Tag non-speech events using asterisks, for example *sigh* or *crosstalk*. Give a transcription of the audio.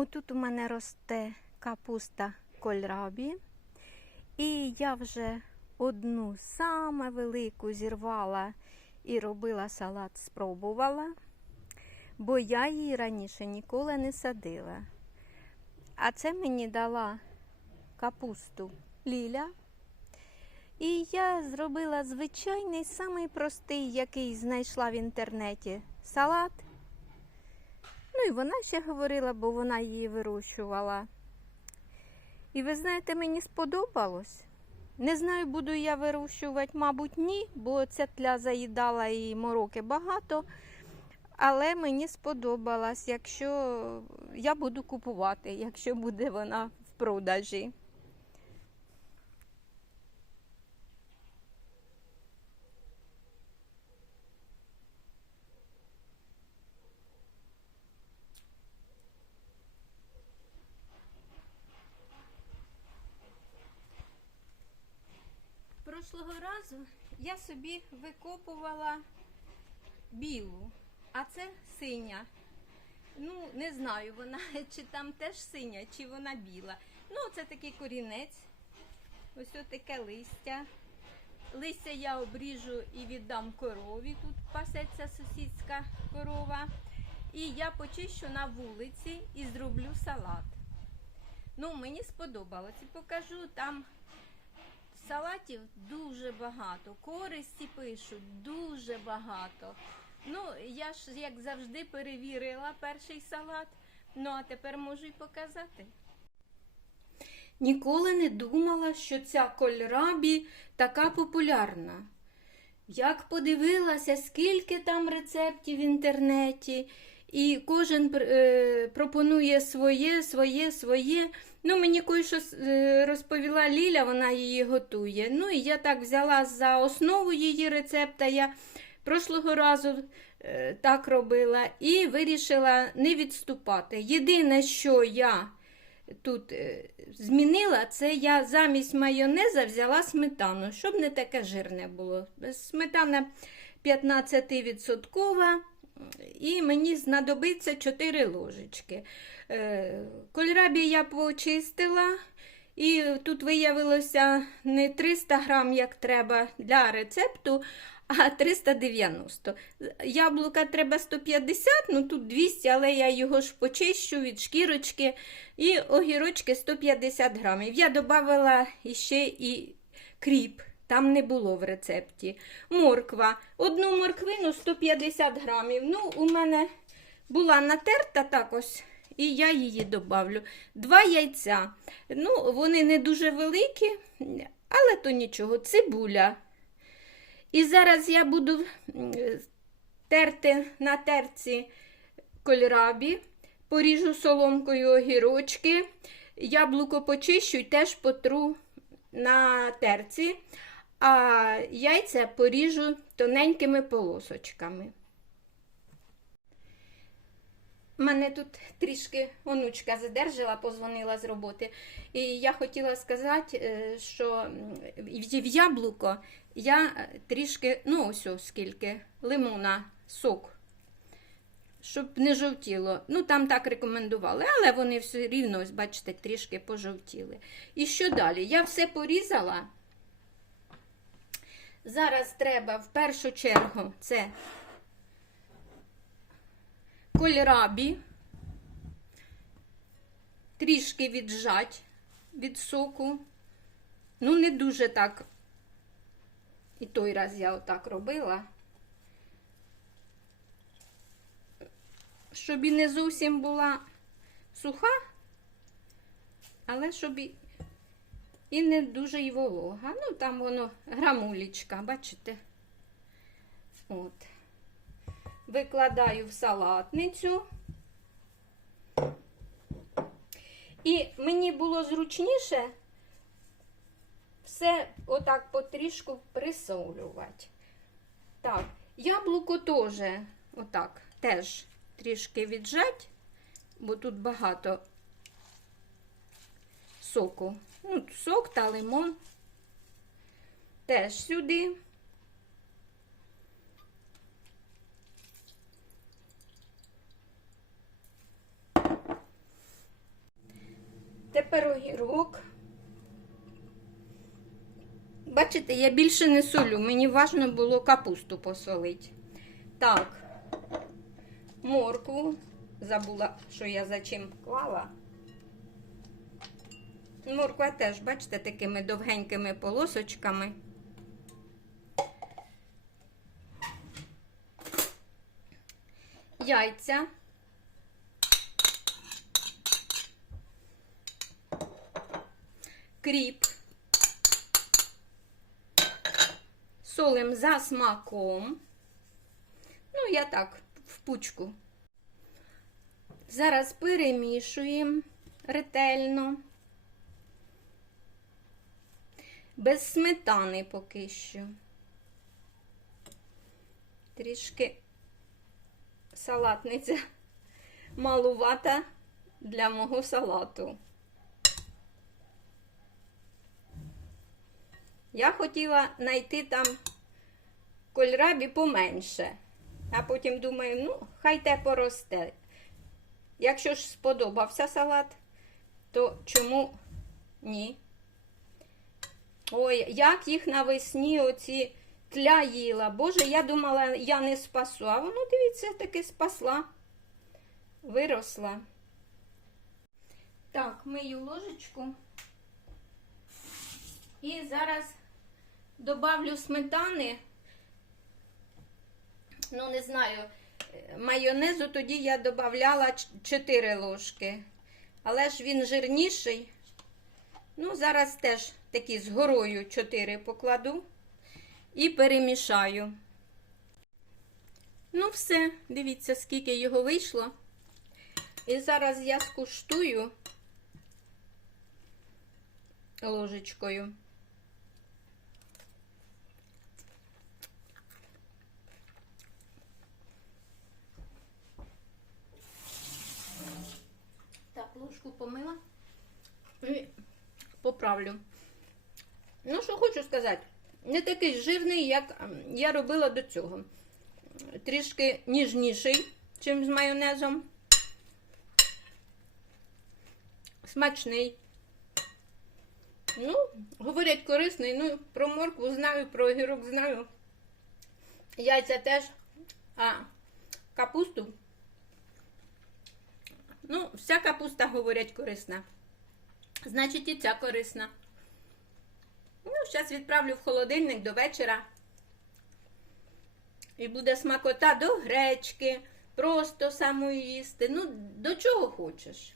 Отут у мене росте капуста кольрабі. І я вже одну саме велику зірвала і робила салат, спробувала, бо я її раніше ніколи не садила. А це мені дала капусту Ліля. І я зробила звичайний, самий простий, який знайшла в інтернеті салат. Ну і вона ще говорила, бо вона її вирощувала. І ви знаєте, мені сподобалось. Не знаю, буду я вирощувати, мабуть, ні, бо ця тля заїдала і мороки багато. Але мені сподобалось, якщо я буду купувати, якщо буде вона в продажі. Прошлого разу я собі викопувала білу, а це синя. Ну, не знаю, вона *laughs* чи там теж синя, чи вона біла. Ну, це такий корінець. Ось таке листя. Листя я обріжу і віддам корові. Тут пасеться сусідська корова. І я почищу на вулиці і зроблю салат. Ну, мені сподобалось. І покажу там салатів дуже багато. Користі пишуть дуже багато. Ну, я ж, як завжди, перевірила перший салат. Ну, а тепер можу й показати. Ніколи не думала, що ця кольрабі така популярна. Як подивилася, скільки там рецептів в інтернеті, і кожен е, пропонує своє, своє, своє. Ну, мені кое-що е, розповіла Ліля, вона її готує. Ну, і я так взяла за основу її рецепта. Я прошлого разу е, так робила і вирішила не відступати. Єдине, що я тут е, змінила, це я замість майонеза взяла сметану, щоб не таке жирне було. Сметана 15%. І мені знадобиться 4 ложечки. Е, Кольрабі я почистила, і тут виявилося не 300 грам, як треба для рецепту, а 390. Яблука треба 150, ну тут 200, але я його ж почищу від шкірочки. І огірочки 150 грамів. Я додала ще і кріп. Там не було в рецепті. Морква. Одну морквину 150 грамів. Ну, у мене була натерта так і я її добавлю. Два яйця. Ну, вони не дуже великі, але то нічого. Цибуля. І зараз я буду терти на терці кольрабі, поріжу соломкою огірочки, яблуко почищу і теж потру на терці а яйця поріжу тоненькими полосочками. Мене тут трішки онучка задержала, позвонила з роботи. І я хотіла сказати, що в яблуко я трішки, ну ось ось скільки, лимона, сок, щоб не жовтіло. Ну, там так рекомендували, але вони все рівно, ось, бачите, трішки пожовтіли. І що далі? Я все порізала. Зараз треба в першу чергу це кольрабі, трішки віджать від соку. Ну, не дуже так. І той раз я отак робила, щоб і не зовсім була суха, але щоб і і не дуже й волога. Ну, там воно грамулечка, бачите? От. Викладаю в салатницю. І мені було зручніше все отак потрішку присолювати. Так, яблуко теж отак теж трішки віджать, бо тут багато соку. Ну, сок та лимон теж сюди. тепер огірок. Бачите, я більше не солю, мені важливо було капусту посолити. Так, моркву. Забула, що я за чим клала. Морква теж, бачите, такими довгенькими полосочками. Яйця. Кріп. Солим за смаком. Ну, я так, в пучку. Зараз перемішуємо ретельно. Без сметани поки що. Трішки салатниця *laughs* малувата для мого салату. Я хотіла знайти там кольрабі поменше, а потім думаю, ну, хай те поросте. Якщо ж сподобався салат, то чому ні? Ой, як їх навесні оці тля їла. Боже, я думала, я не спасу. А воно, дивіться, таки спасла. Виросла. Так, мию ложечку. І зараз добавлю сметани. Ну, не знаю, майонезу тоді я додавала 4 ложки. Але ж він жирніший. Ну, зараз теж такі з горою 4 покладу і перемішаю. Ну, все, дивіться, скільки його вийшло. І зараз я скуштую ложечкою. Так, ложку помила поправлю. Ну, що хочу сказати, не такий жирний, як ем, я робила до цього. Трішки ніжніший, чим з майонезом. Смачний. Ну, говорять, корисний. Ну, про моркву знаю, про огірок знаю. Яйця теж. А капусту. Ну, вся капуста, говорять, корисна. Значить, і ця корисна. Ну, зараз відправлю в холодильник до вечора. І буде смакота до гречки, просто саму їсти. Ну, до чого хочеш.